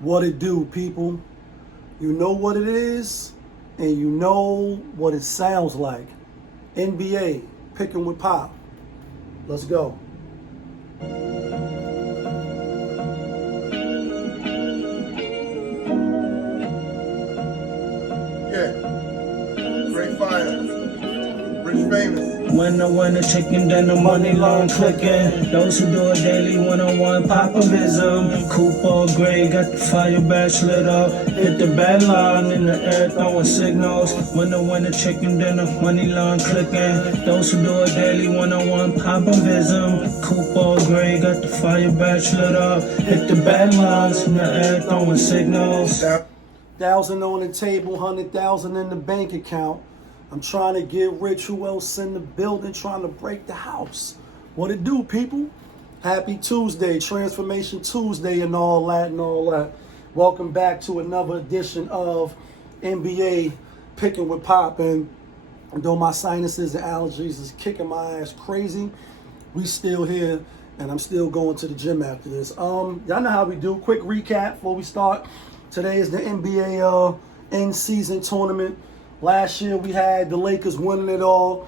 What it do, people? You know what it is, and you know what it sounds like. NBA, picking with Pop. Let's go. Yeah, great fire. Briggs famous. When the winner chicken, then the money long clicking. Those who do it daily, one-on-one popovism. Coupe gray, got the fire badge lit up. Hit the bad line in the air, throwing signals. When the winner chicken, then the money long clicking. Those who do it daily, one-on-one popovism. Coupe gray, got the fire badge lit up. Hit the bad lines in the air, throwing signals. 1,000 on the table, 100,000 in the bank account. I'm trying to get rich. Who else in the building trying to break the house? What it do, people? Happy Tuesday, Transformation Tuesday and all that. Welcome back to another edition of NBA Picking with Pop. And though my sinuses and allergies is kicking my ass crazy, we still here and I'm still going to the gym after this. Y'all know how we do. Quick recap before we start. Today is the NBA in-season tournament. Last year we had the Lakers winning it all,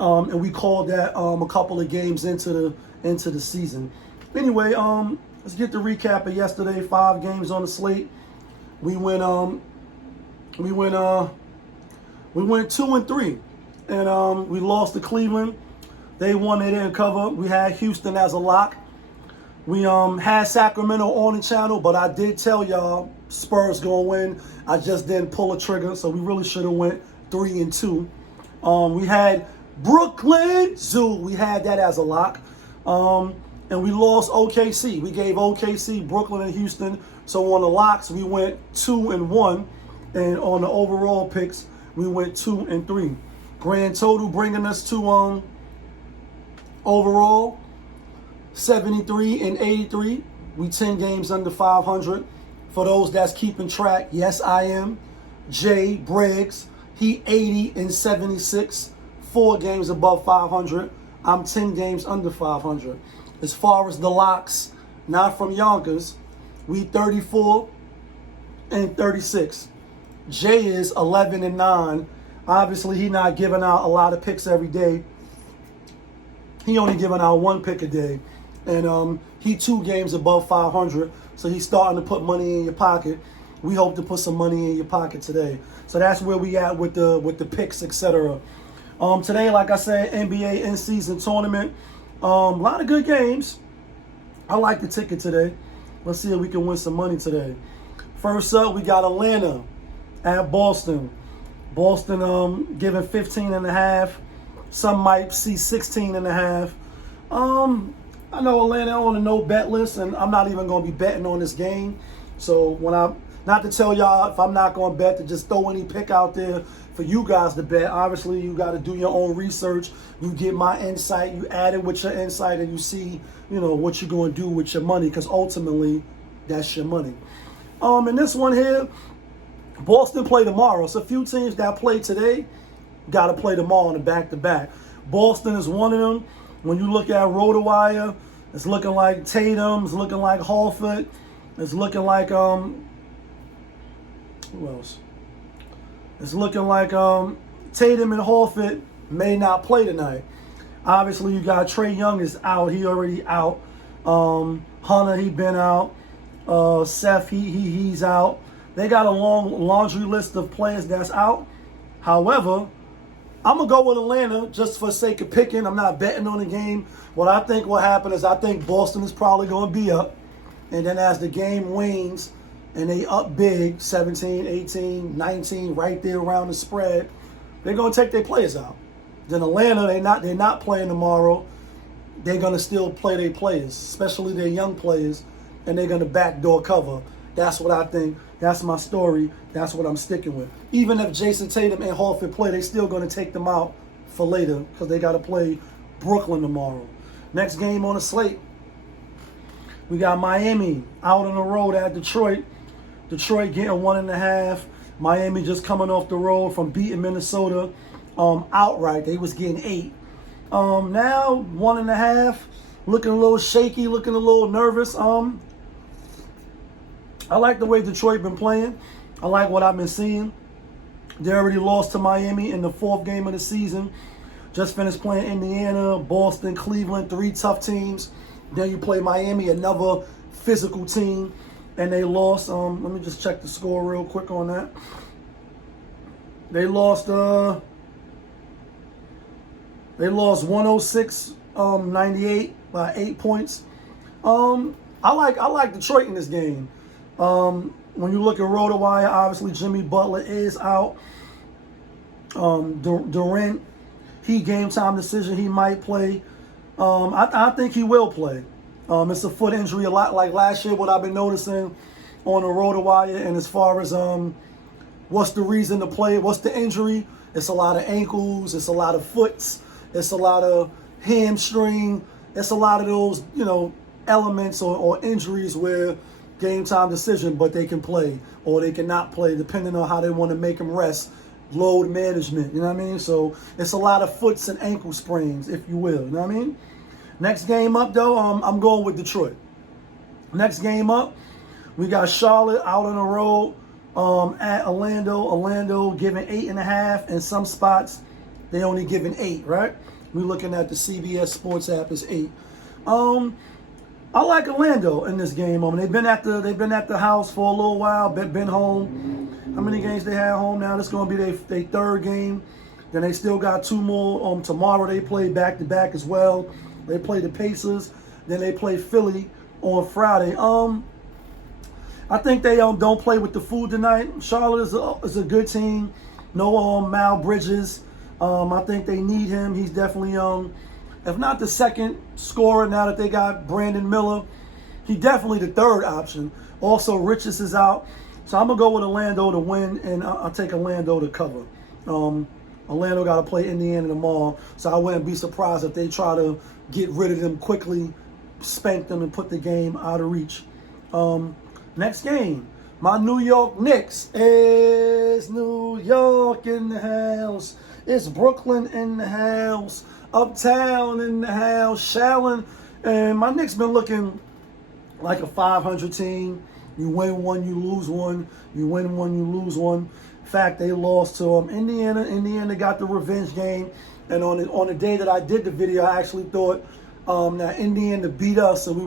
and we called that a couple of games into the season. Anyway, let's get the recap of yesterday. 5 games on the slate. We went 2-3, and we lost to Cleveland. They won. They didn't cover. We had Houston as a lock. We had Sacramento on the channel, but I did tell y'all Spurs gonna win. I just didn't pull a trigger, so we really should have went 3-2. We had Brooklyn Zoo. We had that as a lock, and we lost OKC. We gave OKC, Brooklyn, and Houston. So on the locks, we went 2-1, and on the overall picks, we went 2-3. Grand total bringing us to overall 73-83. We 10 games under 500. For those that's keeping track, yes, I am. JaY, Briggs, he 80-76. 4 games above 500. I'm 10 games under 500. As far as the locks, not from Yonkers, we 34-36. JaY is 11-9. Obviously, he not giving out a lot of picks every day. He only giving out 1 pick a day. And he 2 games above 500, so he's starting to put money in your pocket. We hope to put some money in your pocket today. So that's where we at with the picks, etc. Today, like I said, NBA in-season tournament. A lot of good games. I like the ticket today. Let's see if we can win some money today. First up, we got Atlanta at Boston. Boston giving 15.5. Some might see 16.5. I know Atlanta on a no bet list, and I'm not even going to be betting on this game. So not to tell y'all if I'm not going to bet, to just throw any pick out there for you guys to bet. Obviously, you got to do your own research. You get my insight, you add it with your insight, and you see, what you're going to do with your money, because ultimately, that's your money. In this one here, Boston play tomorrow. So a few teams that play today got to play tomorrow in the back-to-back. Boston is one of them. When you look at RotoWire, it's looking like Tatum, it's looking like Horford, it's looking like who else? It's looking like Tatum and Horford may not play tonight. Obviously, you got Trae Young is out; he already out. Hunter, he been out. Seth, he's out. They got a long laundry list of players that's out. However, I'm going to go with Atlanta just for sake of picking. I'm not betting on the game. What I think will happen is I think Boston is probably going to be up. And then as the game wanes and they up big, 17, 18, 19, right there around the spread, they're going to take their players out. Then Atlanta, they're not playing tomorrow. They're going to still play their players, especially their young players, and they're going to backdoor cover. That's what I think. That's my story. That's what I'm sticking with. Even if Jason Tatum and Horford play, they're still going to take them out for later because they got to play Brooklyn tomorrow. Next game on the slate, we got Miami out on the road at Detroit. Detroit getting 1.5. Miami just coming off the road from beating Minnesota outright. They was getting 8. Now 1.5. Looking a little shaky, looking a little nervous. I like the way Detroit been playing. I like what I've been seeing. They already lost to Miami in the 4th game of the season. Just finished playing Indiana, Boston, Cleveland, 3 tough teams. Then you play Miami, another physical team, and they lost. Let me just check the score real quick on that. They lost 106-98 by 8 points. I like Detroit in this game. When you look at RotoWire, obviously Jimmy Butler is out. Durant, he game time decision. He might play. I think he will play. It's a foot injury, a lot like last year. What I've been noticing on the RotoWire, and as far as what's the reason to play, what's the injury? It's a lot of ankles. It's a lot of foots. It's a lot of hamstring. It's a lot of those elements or injuries where game time decision, but they can play or they cannot play depending on how they want to make them rest. Load management, you know what I mean? So it's a lot of foots and ankle sprains, if you will, you know what I mean? Next game up, though, I'm going with Detroit. Next game up, we got Charlotte out on the road at Orlando. Orlando giving 8.5. In some spots, they only giving 8, right? We're looking at the CBS Sports app, it's 8. I like Orlando in this game. They've been at the house for a little while. Been home. How many games they had home now? This is going to be their 3rd game. Then they still got 2 more. Tomorrow they play back to back as well. They play the Pacers. Then they play Philly on Friday. I think they don't play with the food tonight. Charlotte is a good team. No Mal Bridges. I think they need him. He's definitely if not the second scorer now that they got Brandon Miller, he definitely the 3rd option. Also, Richards is out. So I'm going to go with Orlando to win, and I'll take Orlando to cover. Orlando got to play Indiana tomorrow, so I wouldn't be surprised if they try to get rid of them quickly, spank them, and put the game out of reach. Next game, my New York Knicks. It's New York in the house. It's Brooklyn in the house. Uptown in the house, Shallon, and my Knicks been looking like a 500 team. You win one, you lose one. You win one, you lose one. In fact, they lost to Indiana. Indiana got the revenge game, and on the day that I did the video, I actually thought that Indiana beat us, and I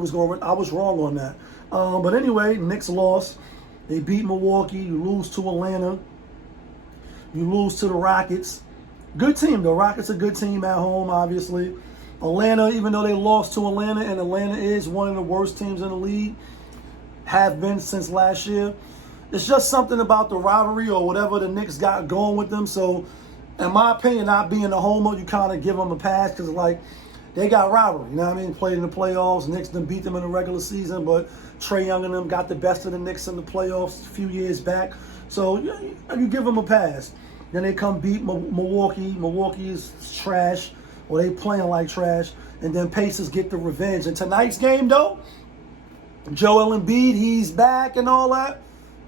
was wrong on that. But anyway, Knicks lost. They beat Milwaukee. You lose to Atlanta. You lose to the Rockets. Good team, though. Rockets a good team at home, obviously. Atlanta, even though they lost to Atlanta, and Atlanta is one of the worst teams in the league, have been since last year. It's just something about the rivalry or whatever the Knicks got going with them. So, in my opinion, not being a homer, you kind of give them a pass because, they got rivalry. You know what I mean? Played in the playoffs. Knicks done beat them in the regular season, but Trae Young and them got the best of the Knicks in the playoffs a few years back. So, you give them a pass. Then they come beat Milwaukee. Milwaukee is trash, or they playing like trash. And then Pacers get the revenge. And tonight's game, though, Joel Embiid, he's back and all that.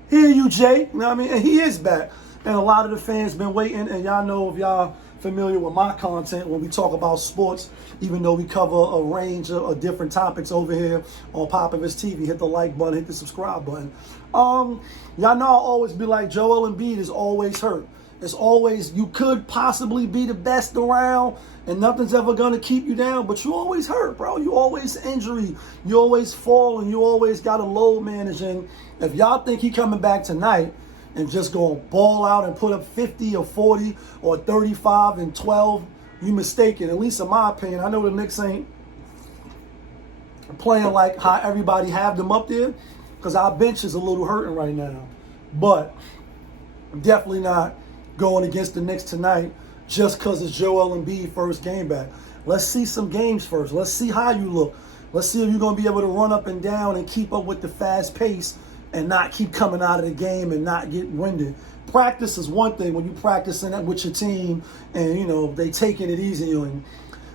Hear you, Jay. You know what I mean? And he is back. And a lot of the fans been waiting. And y'all know, if y'all familiar with my content when we talk about sports, even though we cover a range of different topics over here on Popovich TV. Hit the like button, hit the subscribe button. Y'all know I'll always be like, Joel Embiid is always hurt. It's always, you could possibly be the best around and nothing's ever going to keep you down, but you always hurt, bro. You always injury. You always fall, and you always got to load manage. And if y'all think he coming back tonight and just going to ball out and put up 50 or 40 or 35 and 12, you mistaken, at least in my opinion. I know the Knicks ain't playing like how everybody have them up there because our bench is a little hurting right now. But definitely not going against the Knicks tonight just because it's Joel Embiid first game back. Let's see some games first. Let's see how you look. Let's see if you're going to be able to run up and down and keep up with the fast pace and not keep coming out of the game and not get winded. Practice is one thing when you practicing that with your team and, they taking it easy. And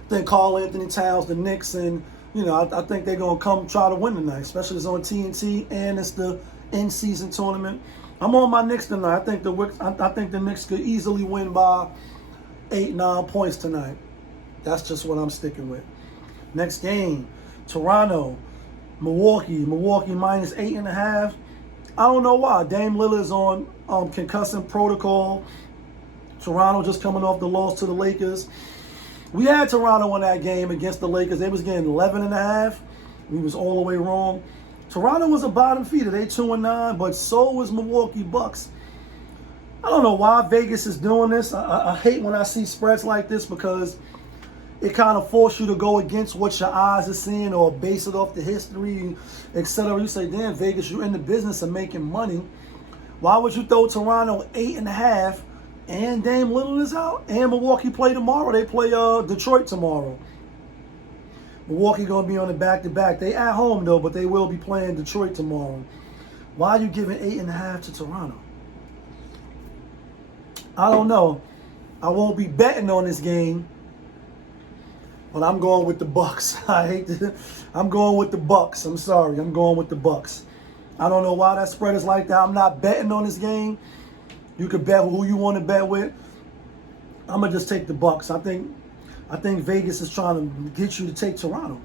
then Karl Anthony Towns, the Knicks, and, I think they're going to come try to win tonight, especially it's on TNT and it's the in-season tournament. I'm on my Knicks tonight. I think the Knicks could easily win by 8-9 points tonight. That's just what I'm sticking with. Next game, Toronto, Milwaukee. Milwaukee minus 8.5. I don't know why. Dame Lillard's on concussant protocol. Toronto just coming off the loss to the Lakers. We had Toronto in that game against the Lakers. They was getting 11.5. We was all the way wrong. Toronto was a bottom feeder. They 2-9, but so was Milwaukee Bucks. I don't know why Vegas is doing this. I hate when I see spreads like this because it kind of forces you to go against what your eyes are seeing or base it off the history, etc. You say, damn, Vegas, you're in the business of making money. Why would you throw Toronto 8.5 and Dame Lillard is out and Milwaukee play tomorrow? They play Detroit tomorrow. Milwaukee going to be on the back-to-back. They at home, though, but they will be playing Detroit tomorrow. Why are you giving 8.5 to Toronto? I don't know. I won't be betting on this game. But I'm going with the Bucks. I'm going with the Bucks. I'm sorry. I'm going with the Bucks. I don't know why that spread is like that. I'm not betting on this game. You could bet who you want to bet with. I'm gonna just take the Bucks. I think Vegas is trying to get you to take Toronto.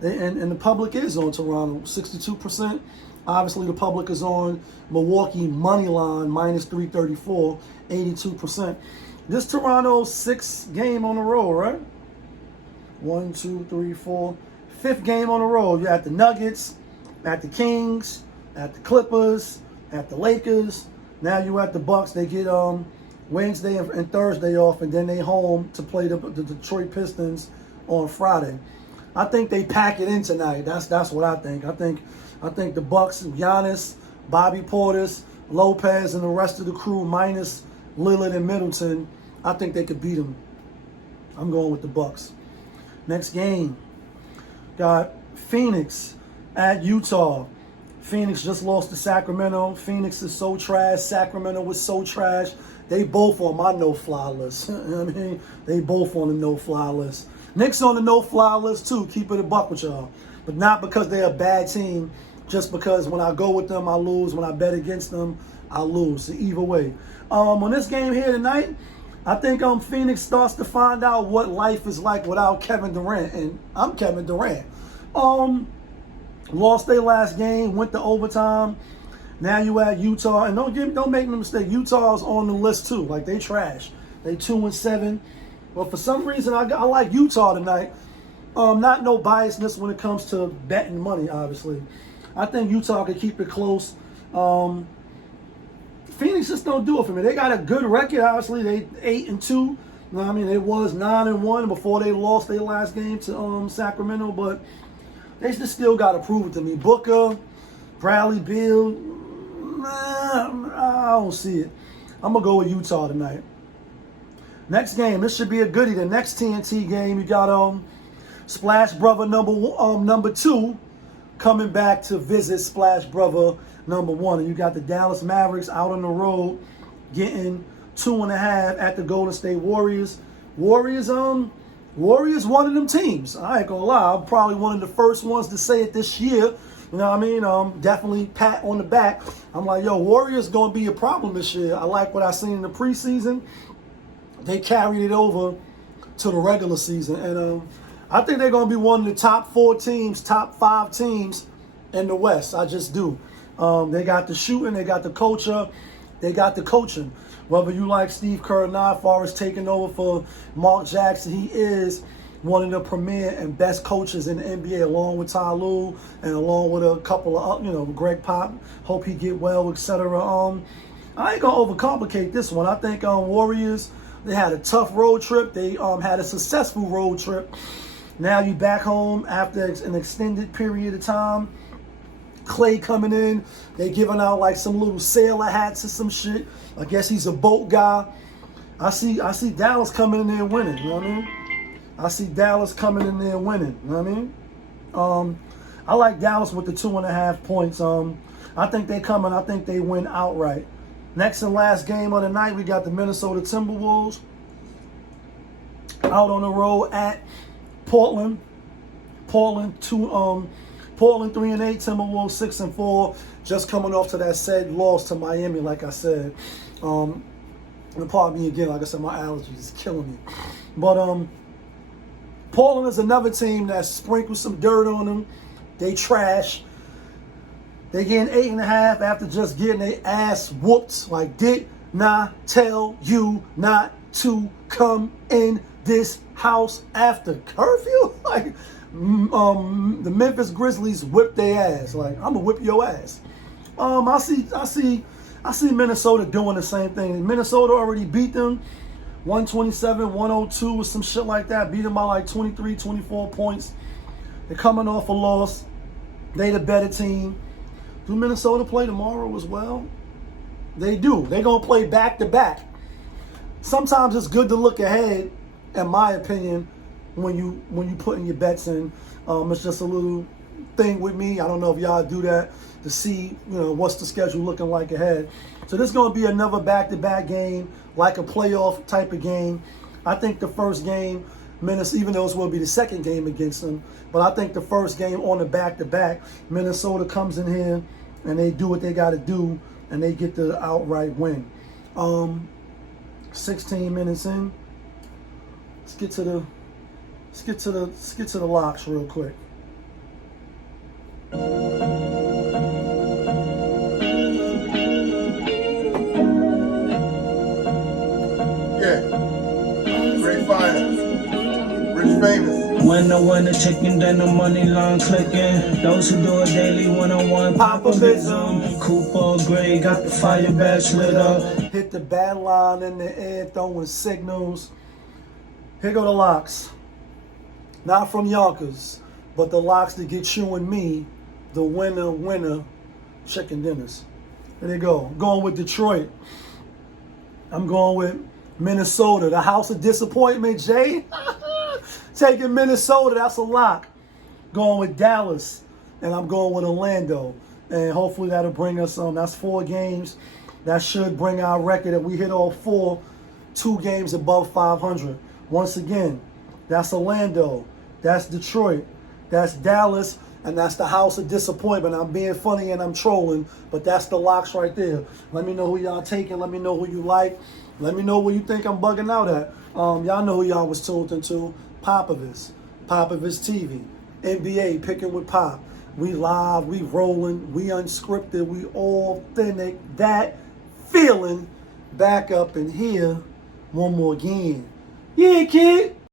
And the public is on Toronto, 62%. Obviously, the public is on Milwaukee money line, minus 334, 82%. This Toronto 6th game on the road, right? 1, 2, 3, 4. 5th game on the road. You're at the Nuggets, at the Kings, at the Clippers, at the Lakers. Now you're at the Bucks. They get Wednesday and Thursday off, and then they home to play the Detroit Pistons on Friday. I think they pack it in tonight. That's what I think. I think the Bucks, Giannis, Bobby Portis, Lopez, and the rest of the crew, minus Lillard and Middleton, I think they could beat them. I'm going with the Bucks. Next game, got Phoenix at Utah. Phoenix just lost to Sacramento. Phoenix is so trash. Sacramento was so trash. They both on my no-fly list. You know what I mean? They both on the no-fly list. Knicks on the no-fly list too. Keep it a buck with y'all. But not because they're a bad team. Just because when I go with them, I lose. When I bet against them, I lose. So either way. On this game here tonight, I think Phoenix starts to find out what life is like without Kevin Durant. And I'm Kevin Durant. Lost their last game, went to overtime. Now you at Utah. And don't make no mistake, Utah's on the list too. Like, they trash. They 2-7. But for some reason, I like Utah tonight. Not no biasness when it comes to betting money, obviously. I think Utah can keep it close. Phoenix just don't do it for me. They got a good record, obviously. They 8-2. You know what I mean? They was 9-1 before they lost their last game to Sacramento, but they just still got to prove it to me. Booker, Bradley Beal, I don't see it. I'm going to go with Utah tonight. Next game, this should be a goodie. The next TNT game, you got Splash Brother number 2 coming back to visit Splash Brother number 1. And you got the Dallas Mavericks out on the road getting 2.5 at the Golden State Warriors. Warriors one of them teams. I ain't gonna lie. I'm probably one of the first ones to say it this year. You know what I mean? Definitely pat on the back. I'm like, yo, Warriors gonna be a problem this year. I like what I seen in the preseason. They carried it over to the regular season. And I think they're gonna be one of the top 4 teams, top 5 teams in the West. I just do. They got the shooting, they got the culture, they got the coaching. Whether you like Steve Kerr or not, as far as taking over for Mark Jackson, he is one of the premier and best coaches in the NBA, along with Ty Lue and along with a couple of, Greg Pop. Hope he get well, etc. I ain't gonna overcomplicate this one. I think Warriors, they had a tough road trip. They had a successful road trip. Now you back home after an extended period of time. Clay coming in, they giving out like some little sailor hats or some shit. I guess he's a boat guy. I see Dallas coming in there winning, you know what I mean? I see Dallas coming in there winning, you know what I mean? I like Dallas with the 2.5 points. I think they come and I think they win outright. Next and last game of the night, we got the Minnesota Timberwolves out on the road at Portland. Portland 3-8, Timberwolves 6-4. Just coming off to that said loss to Miami, like I said. And pardon me again, like I said, my allergies is killing me. But Portland is another team that sprinkles some dirt on them. They trash. They getting 8.5 after just getting their ass whooped. Like, did not tell you not to come in this house after curfew? Like, the Memphis Grizzlies whipped their ass. Like, I'm gonna whip your ass. I see Minnesota doing the same thing. Minnesota already beat them 127-102 or some shit like that. Beat them by like 23, 24 points. They're coming off a loss. They the better team. Do Minnesota play tomorrow as well? They do. They're going to play back-to-back. Sometimes it's good to look ahead, in my opinion, when you putting your bets in. It's just a little thing with me. I don't know if y'all do that to see, what's the schedule looking like ahead. So this is going to be another back-to-back game, like a playoff type of game. I think the first game, Minnesota, even though this will be the second game against them, but I think the first game on the back-to-back, Minnesota comes in here and they do what they got to do and they get the outright win. 16 minutes in. Let's get to the locks real quick. Great fire. Rich famous. When the chicken, then the money line clicking. Those who do it daily, one-on-one popovism. Cooper Gray got the fire badge lit up. Hit the bat line in the air, throwing signals. Here go the locks. Not from Yonkers, but the locks that get you and me the winner chicken dinners. There they go. I'm going with Detroit. I'm going with Minnesota, the house of disappointment, Jay. Taking Minnesota, that's a lock. Going with Dallas, and I'm going with Orlando. And hopefully that'll bring us that's 4 games. That should bring our record that we hit all 4, 2 games above 500. Once again, that's Orlando, that's Detroit, that's Dallas, and that's the house of disappointment. I'm being funny and I'm trolling, but that's the locks right there. Let me know who y'all taking. Let me know who you like. Let me know where you think I'm bugging out at. Y'all know who y'all was tuned into. Popovich TV, NBA Picking with Pop. We live, we rolling, we unscripted, we authentic. That feeling back up in here one more again. Yeah, kid.